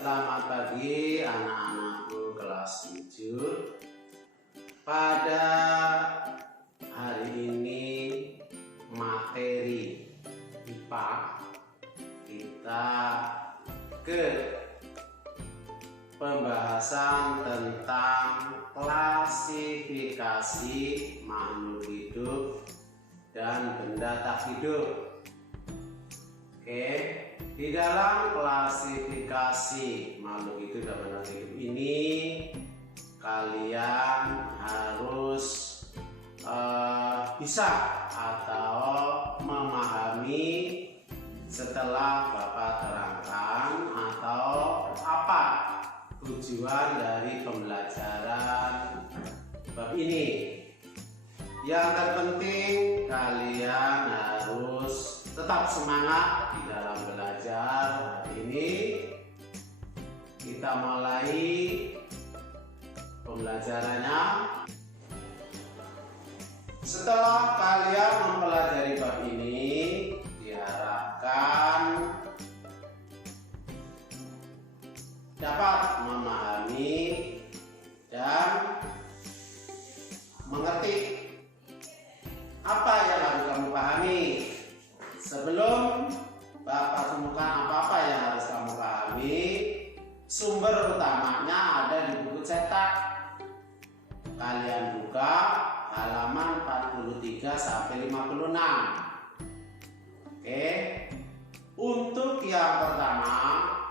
Selamat pagi anak-anakku kelas 7. Pada hari ini materi IPA kita ke pembahasan tentang klasifikasi makhluk hidup dan benda tak hidup. Oke, di dalam klasifikasi makhluk hidup dan benda tak hidup ini kalian harus bisa atau memahami setelah Bapak terangkan atau apa tujuan dari pembelajaran bab ini. Yang terpenting kalian harus tetap semangat di dalam belajar. Hari ini kita mulai pembelajarannya. Setelah kalian mempelajari bab ini, diharapkan dapat memahami dan mengerti apa yang harus kamu pahami. Sebelum Bapak temukan apa-apa yang harus kamu pahami, sumber utamanya ada di buku cetak. Kalian buka halaman 43 sampai 56. Oke. Untuk yang pertama,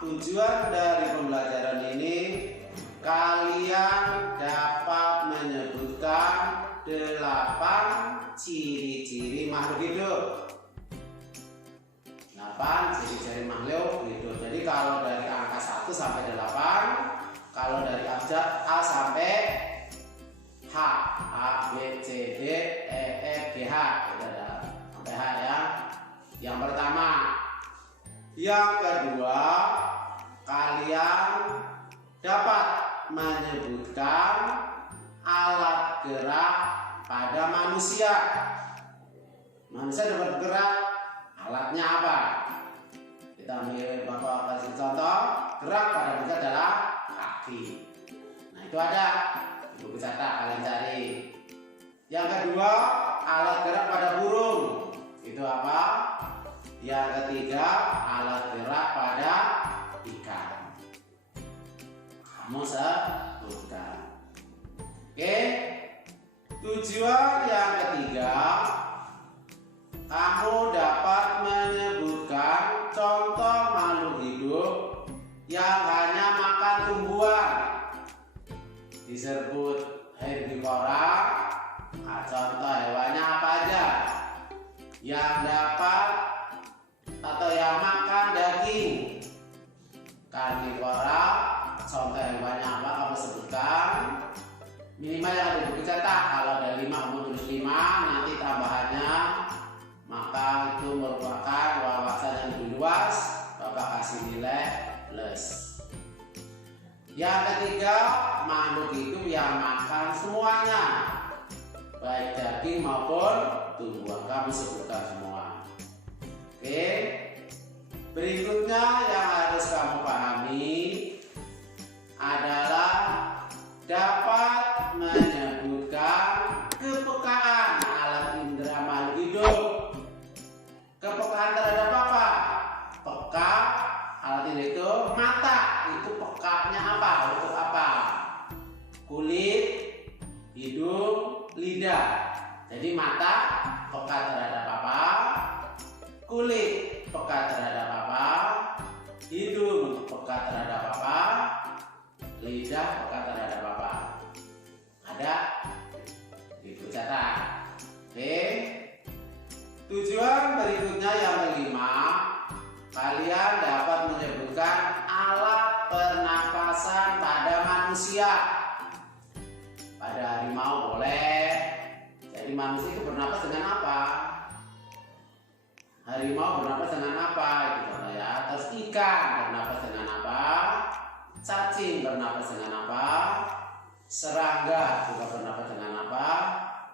tujuan dari pembelajaran ini kalian dapat menyebutkan 8 ciri-ciri makhluk hidup. 8 ciri-ciri makhluk hidup. Jadi kalau dari angka 1 sampai 8, kalau dari abjad A sampai H, A, B, C, D, E, F, G, H, itu ada sampai H ya. Yang pertama. Yang kedua, kalian dapat menyebutkan alat gerak pada manusia. Manusia dapat bergerak, alatnya apa? Kita ambil Bapak kasih contoh, gerak pada manusia adalah kaki. Nah itu ada di buku cetak, kalian cari. Yang kedua, alat gerak pada burung. Itu apa? Yang ketiga, alat gerak pada ikan. Kamu sebutkan. Oke. Tujuan yang ketiga, kamu dapat menyebutkan contoh makhluk hidup yang hanya makan tumbuhan. Disebut herbivora. Nah, contoh hewannya apa aja? Yang dapat atau yang makan daging. Karnivora, contoh hewannya apa kamu sebutkan. Minimal yang ada di buku cetak. Kalau ada 5 kamu tulis 5, nanti tambahannya maka itu merupakan wawasan yang lebih luas. Bapak kasih nilai plus. Yang ketiga, makhluk hidup yang makan semuanya, baik daging maupun tumbuhan. Kamu sebutkan semua. Oke. Berikutnya yang harus kamu pahami adalah dapat menyebutkan kepekaan alat indera makhluk hidup. Kepekaan terhadap apa? Peka alat indera itu mata. Itu pekanya apa? Untuk apa? Kulit, hidung, lidah. Jadi mata peka terhadap apa? Kulit peka terhadap apa? Hidung peka terhadap apa? Lidah peka terhadap apa? Ada di buku cetak. Oke. Tujuan berikutnya yang kelima, kalian dapat menyebutkan alat pernapasan pada manusia. Pada harimau boleh. Jadi manusia itu bernapas dengan apa? Harimau bernapas dengan apa? Itu ya. Terus ikan bernapas dengan apa? Cacing bernapas dengan apa? Serangga juga bernapas dengan apa?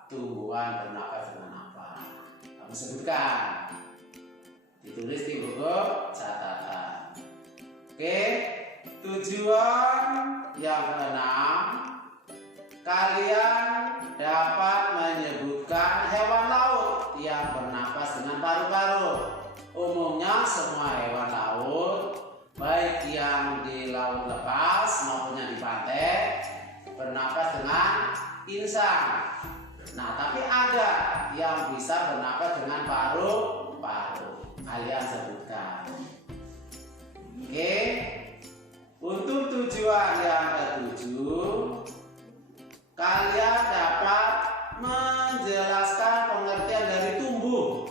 Tumbuhan bernapas dengan apa? Kamu sebutkan. Ditulis di buku catatan. Oke. Tujuan yang keenam, kalian dapat menyebutkan hewan laut yang bernapas dengan paru-paru. Umumnya semua hewan laut, baik yang di laut lepas maupun yang di pantai, bernapas dengan insang. Nah, tapi ada yang bisa bernapas dengan paru-paru. Kalian sebutkan. Oke. Untuk tujuan yang ketujuh, kalian dapat menjelaskan pengertian dari tumbuh,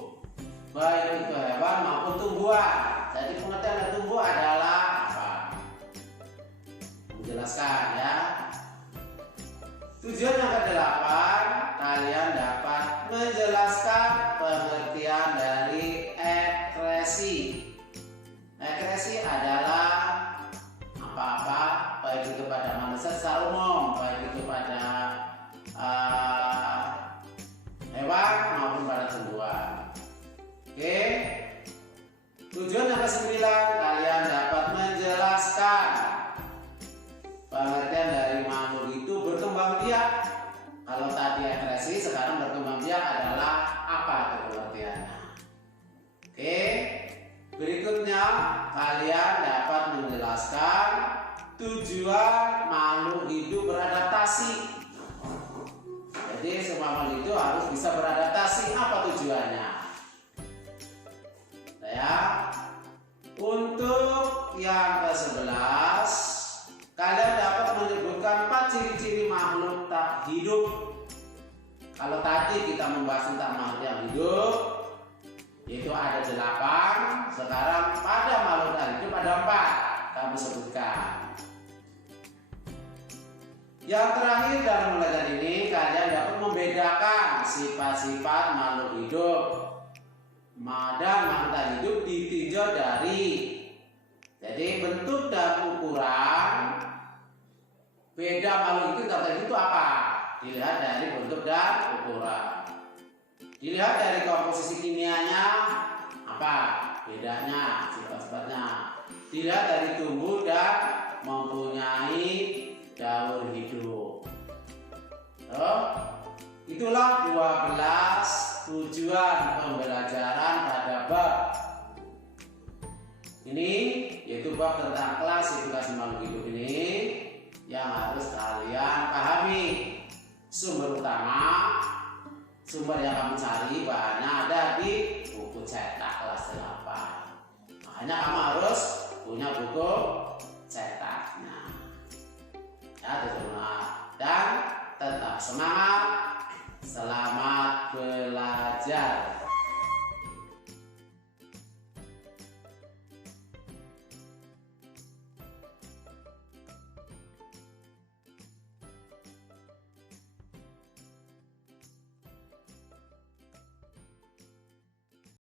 baik itu hewan maupun tumbuhan. Jadi pengertian dari tumbuh adalah apa? Menjelaskan ya. Tujuan yang kedelapan, kalian dapat menjelaskan pengertian dari ekskresi. Ekskresi adalah apa-apa, baik itu pada manusia secara umum, baik itu pada hewan maupun pada tumbuhan. Oke. Tujuan yang kesembilan, kalian dapat menjelaskan pengertian dari makhluk itu berkembang biak. Kalau tadi ekskresi, sekarang berkembang biak adalah apa itu pengertiannya? Oke. Berikutnya, kalian dapat menjelaskan tujuan makhluk hidup beradaptasi. Jadi semua makhluk hidup harus bisa beradaptasi. Apa tujuannya? Ya. Untuk yang ke-11, kalian dapat menyebutkan 4 ciri-ciri makhluk tak hidup. Kalau tadi kita membahas tentang makhluk yang hidup, yaitu ada 8. Sekarang pada makhluk yang hidup ada 4. Kami sebutkan. Yang terakhir dalam pelajaran ini, kalian dapat membedakan sifat-sifat makhluk hidup. Dan makhluk hidup ditinjau dari, jadi bentuk dan ukuran. Beda makhluk itu apa? Dilihat dari bentuk dan ukuran. Dilihat dari komposisi kimianya, apa bedanya, sifat-sifatnya. Dilihat dari tumbuh dan mempunyai daur hidup. Itulah 12 tujuan pembelajaran pada bab ini, yaitu bab tentang klasifikasi makhluk hidup ini yang harus kalian pahami. Sumber utama, sumber yang kamu cari bahannya ada di buku cetak kelas 8. Makanya kamu harus punya buku cetaknya. Ya, dan tetap semangat. Selamat belajar.